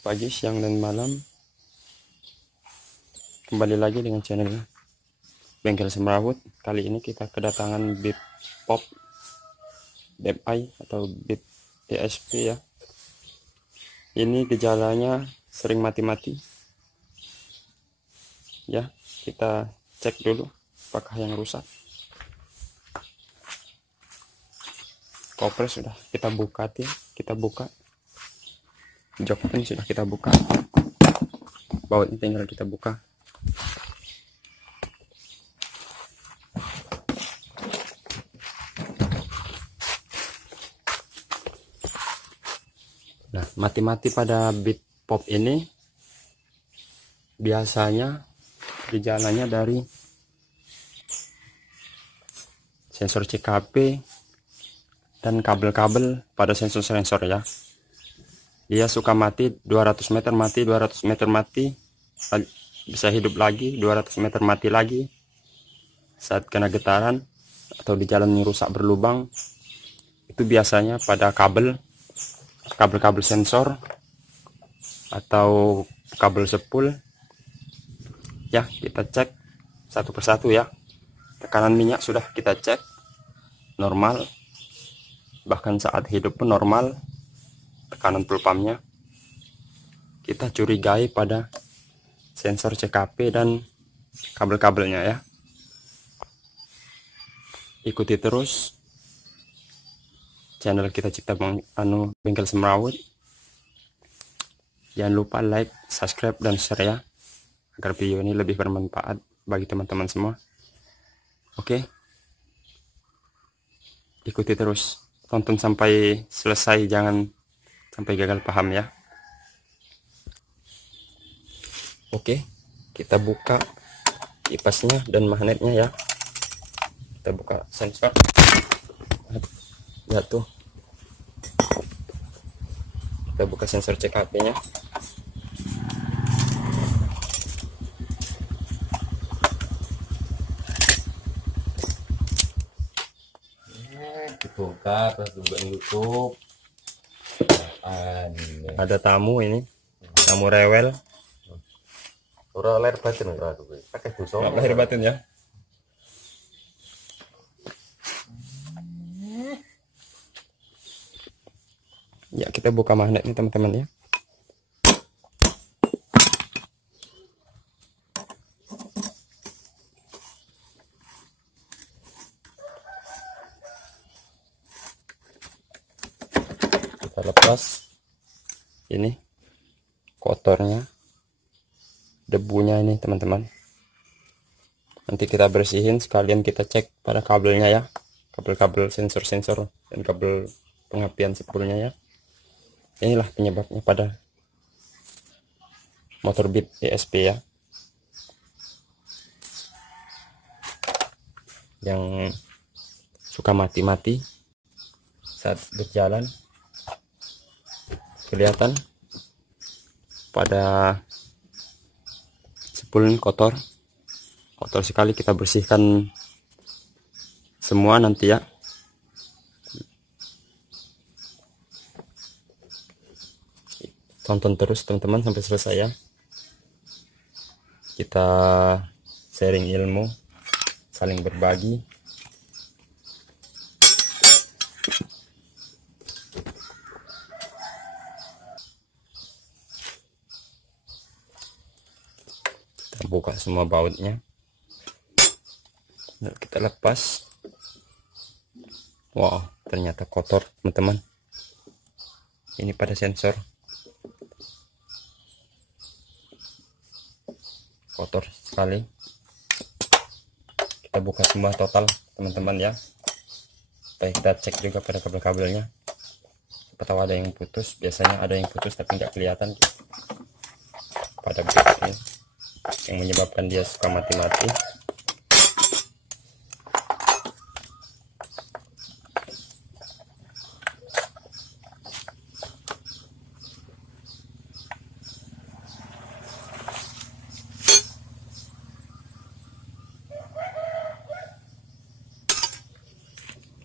Pagi, siang, dan malam. Kembali lagi dengan channel Bengkel Semrawut. Kali ini kita kedatangan bib pop BEP-i atau bib ESP ya. Ini gejalanya sering mati-mati ya. Kita cek dulu apakah yang rusak. Koper sudah kita buka, jok pun sudah kita buka, bautnya tinggal kita buka. Nah, mati-mati pada bib pop ini biasanya gejalanya dari sensor CKP dan kabel-kabel pada sensor-sensor ya. Dia suka mati 200 meter mati, 200 meter mati, bisa hidup lagi, 200 meter mati lagi saat kena getaran atau di jalan yang rusak berlubang. Itu biasanya pada kabel-kabel sensor atau kabel spool ya. Kita cek satu persatu ya. Tekanan minyak sudah kita cek normal, bahkan saat hidup pun normal. Tekanan full pumpnya kita curigai pada sensor CKP dan kabel-kabelnya ya. Ikuti terus channel kita Cipta Bengkel Semrawut. Jangan lupa like, subscribe, dan share ya, agar video ini lebih bermanfaat bagi teman-teman semua. Oke, ikuti terus, tonton sampai selesai, jangan sampai gagal paham ya. Oke, kita buka kipasnya dan magnetnya ya. Kita buka sensor, jatuh. Kita buka sensor CKP nya. Dibuka terus buka YouTube. Ada tamu ini, tamu rewel. Ora lahir batin ora tuh. Pakai dosa. Nggak lahir batin ya. Ya, kita buka magnet nih teman-teman ya. Kita lepas ini kotornya, debunya ini teman-teman. Nanti kita bersihin sekalian kita cek pada kabelnya ya, kabel-kabel sensor-sensor dan kabel pengapian spoolnya ya. Inilah penyebabnya pada motor bib ESP ya, yang suka mati-mati saat berjalan. Kelihatan pada spool kotor sekali. Kita bersihkan semua nanti ya. Tonton terus teman-teman sampai selesai ya. Kita sharing ilmu, saling berbagi. Kita buka semua bautnya. Nah, kita lepas. Wow, ternyata kotor teman-teman. Ini pada sensor kotor sekali. Kita buka semua total teman-teman ya, supaya kita cek juga pada kabel-kabelnya. Siapa tahu ada yang putus. Biasanya ada yang putus tapi nggak kelihatan pada bib ini, yang menyebabkan dia suka mati-mati.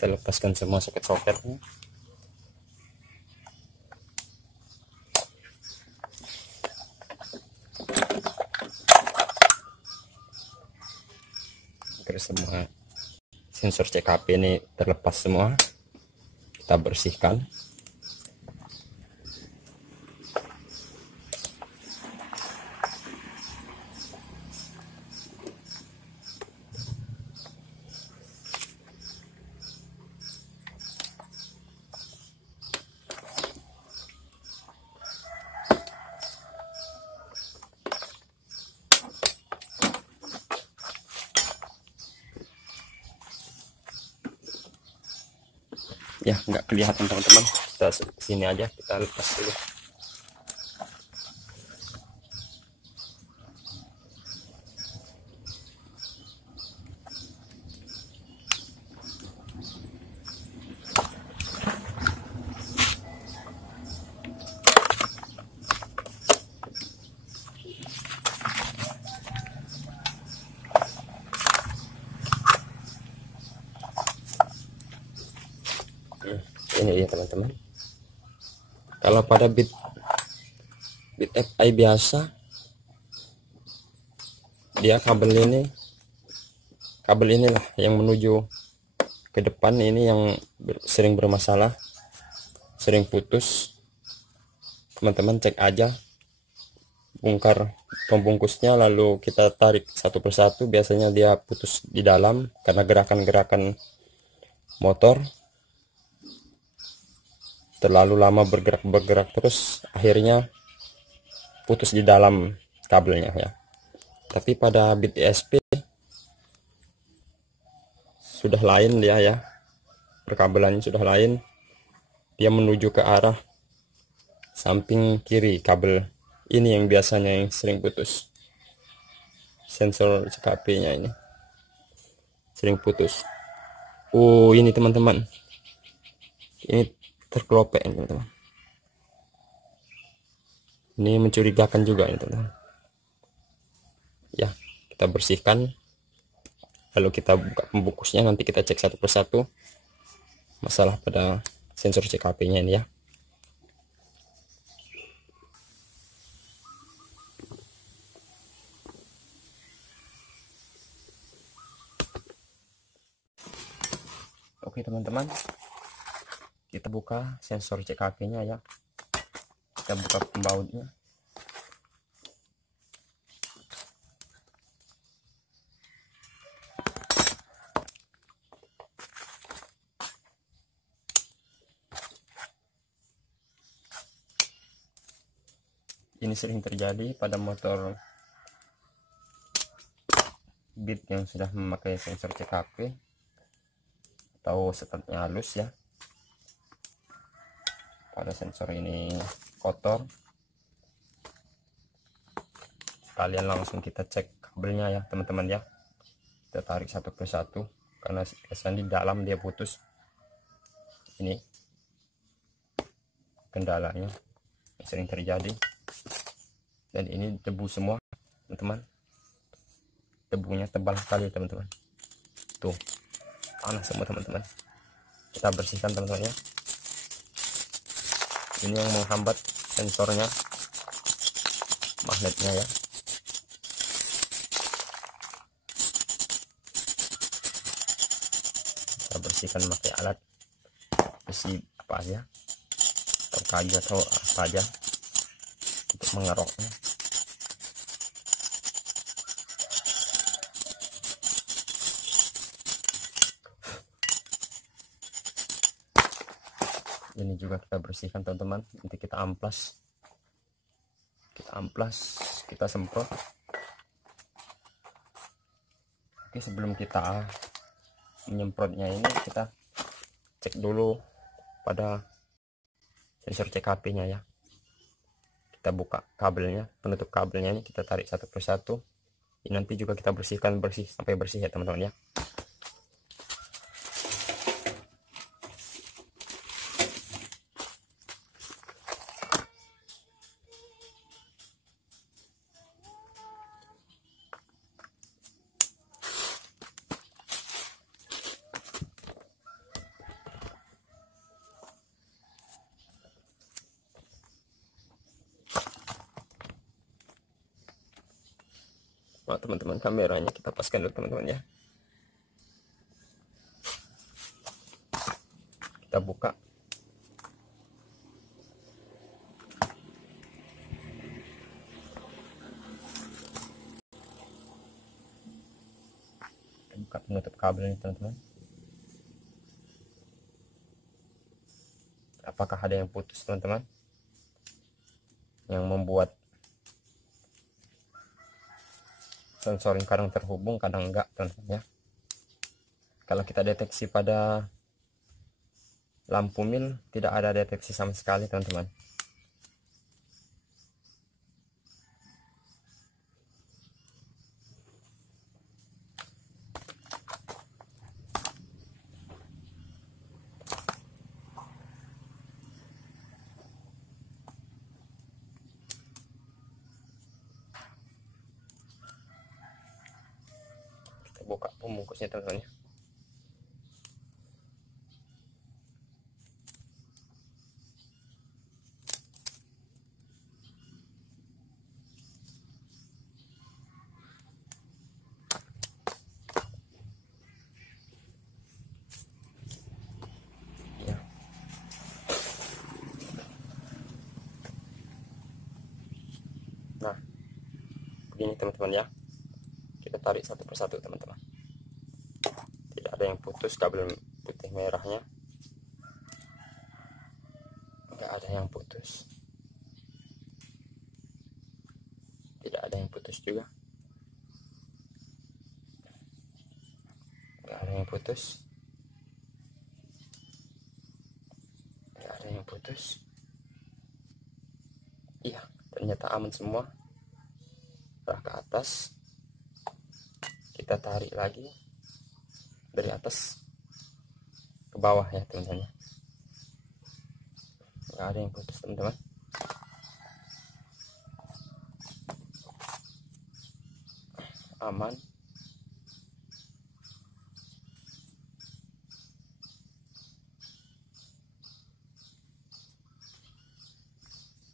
Kita lepaskan semua soket-soketnya. semua sensor CKP ini terlepas semua. Kita bersihkan. Ya, nggak kelihatan teman-teman, kita sini aja, kita lepas dulu. Ini ya teman-teman, kalau pada bit FI biasa, dia kabel inilah yang menuju ke depan, ini yang sering bermasalah, sering putus. Teman-teman cek aja, bongkar pembungkusnya, lalu kita tarik satu persatu. Biasanya dia putus di dalam karena gerakan-gerakan motor terlalu lama bergerak terus, akhirnya putus di dalam kabelnya ya. Tapi pada bit ESP sudah lain dia ya, perkabelannya sudah lain, dia menuju ke arah samping kiri. Kabel ini yang biasanya yang sering putus, sensor CKP nya ini sering putus. Oh ini teman-teman, ini terkelopek ini teman-teman, ini mencurigakan juga ini teman-teman ya. Kita bersihkan, lalu kita buka pembungkusnya, nanti kita cek satu persatu masalah pada sensor CKP nya ini ya. Oke teman-teman, kita buka sensor CKP nya ya, kita buka pembautnya. Ini sering terjadi pada motor bit yang sudah memakai sensor CKP atau setetnya halus ya. Pada sensor ini kotor, sekalian langsung kita cek kabelnya ya teman-teman ya. Kita tarik satu persatu karena biasanya di dalam dia putus. Ini kendalanya yang sering terjadi, dan ini debu semua teman-teman, debunya tebal sekali teman-teman, tuh panas semua teman-teman. Kita bersihkan teman-teman ya. Ini yang menghambat sensornya, magnetnya ya. Kita bersihkan pakai alat besi apa aja, atau kayu atau apa aja untuk mengeroknya. Ini juga kita bersihkan teman-teman, nanti kita amplas, kita semprot. Oke, sebelum kita menyemprotnya ini, kita cek dulu pada sensor CKP nya ya. Kita buka kabelnya, penutup kabelnya ini kita tarik satu persatu. Ini nanti juga kita bersihkan sampai bersih ya teman-teman ya. Nah, teman-teman, kameranya kita paskan dulu teman-teman ya. kita buka. Kita buka penutup kabelnya teman-teman. Apakah ada yang putus teman-teman, yang membuat sensor yang kadang terhubung kadang enggak teman-teman ya. Kalau kita deteksi pada lampu mil tidak ada deteksi sama sekali teman-teman. Kita buka pembungkusnya teman-teman ya. Nah, begini teman-teman ya. Kita tarik satu persatu teman-teman. Tidak ada yang putus kabel putih merahnya. Tidak ada yang putus. Tidak ada yang putus juga. Tidak ada yang putus. Tidak ada yang putus. Iya, ternyata aman semua. Arah ke atas. Kita tarik lagi dari atas ke bawah ya teman-teman. Nggak ada yang putus teman-teman. Aman.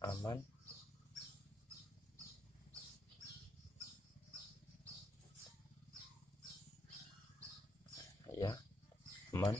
Aman. Ya, aman.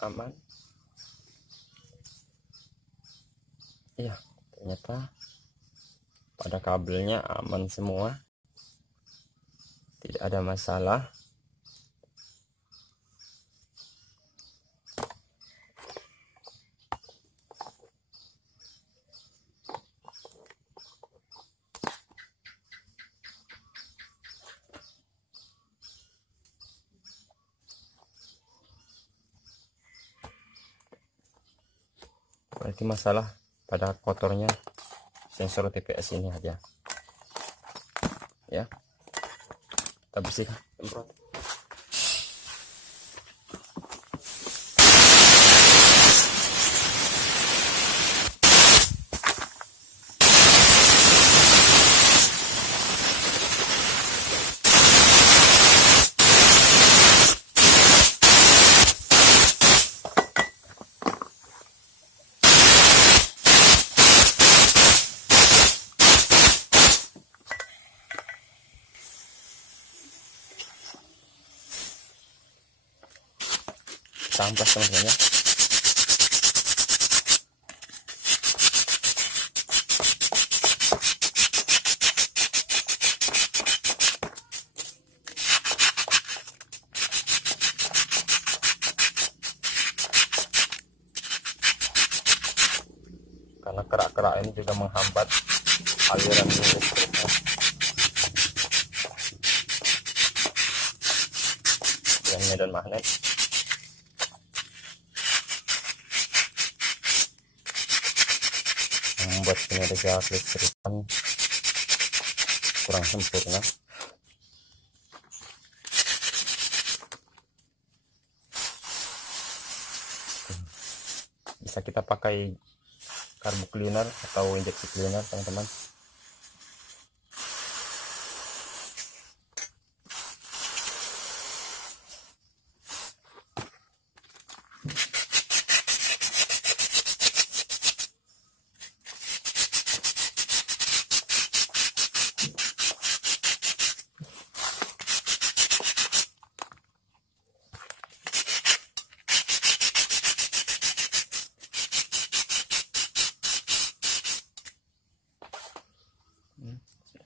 Aman. Iya, ternyata pada kabelnya aman semua. Tidak ada masalah. Berarti masalah pada kotornya sensor TPS ini aja ya. Kita bersihkan, semprot. Amplas teman-teman ya. Karena kerak-kerak ini juga menghambat aliran listriknya. Yang medan magnet. Membuat kinerja listrikan kurang sempurna. Bisa kita pakai carbo cleaner atau injeksi cleaner teman-teman.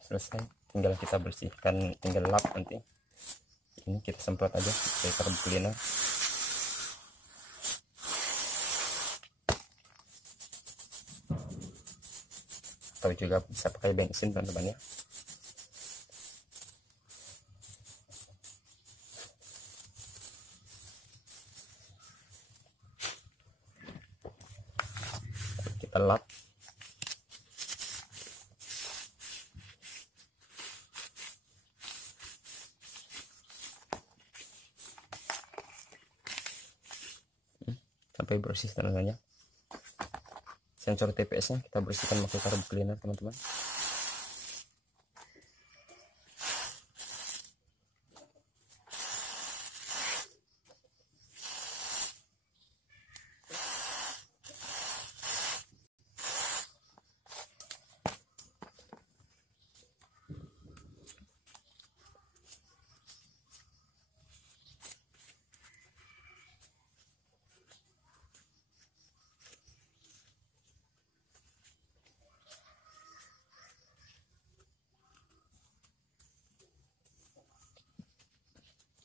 selesai, tinggal kita bersihkan, tinggal lap. Nanti ini kita semprot aja pakai carb cleaner. Atau juga bisa pakai bensin teman-teman ya. Kita lap. Sampai bersih teman-teman ya. Sensor TPS nya kita bersihkan pakai carb cleaner teman-teman.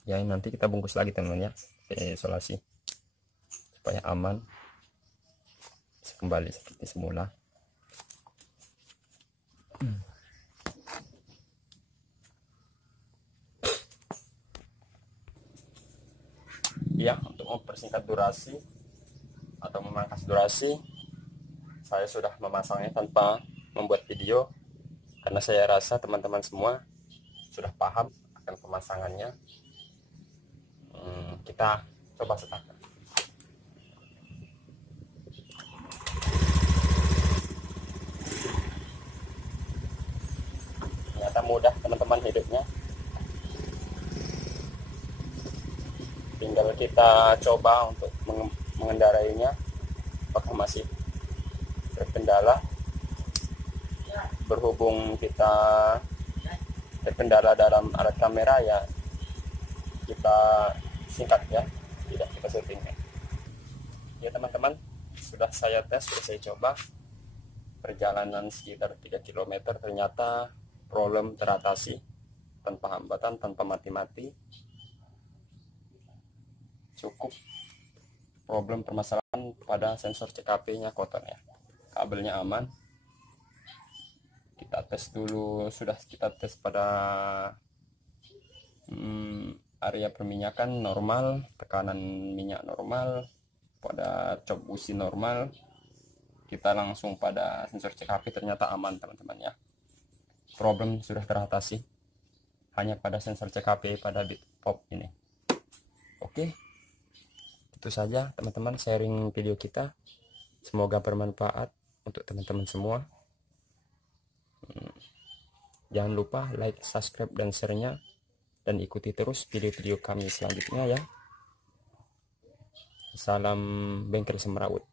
Ya, nanti kita bungkus lagi teman-teman ya, isolasi supaya aman, bisa kembali seperti semula. Ya, untuk mempersingkat durasi atau memangkas durasi, saya sudah memasangnya tanpa membuat video, karena saya rasa teman-teman semua sudah paham akan pemasangannya. Kita coba setakkan. Ternyata mudah teman-teman hidupnya. Tinggal kita coba untuk mengendarainya, apakah masih terkendala. Berhubung kita terkendala dalam alat kamera, ya kita singkat ya, tidak kita settingnya. Ya teman-teman, sudah saya tes, sudah saya coba. Perjalanan sekitar 3 km ternyata problem teratasi tanpa hambatan, tanpa mati-mati. Cukup problem permasalahan pada sensor CKP-nya kotor ya. Kabelnya aman. Kita tes dulu, sudah kita tes pada area perminyakan normal, tekanan minyak normal, pada cop busi normal. Kita langsung pada sensor CKP, ternyata aman teman-teman ya. Problem sudah teratasi hanya pada sensor CKP pada bit pop ini. Oke, itu saja teman-teman sharing video kita. Semoga bermanfaat untuk teman-teman semua. Jangan lupa like, subscribe, dan share-nya, dan ikuti terus video-video kami selanjutnya ya. Salam bengkel semrawut.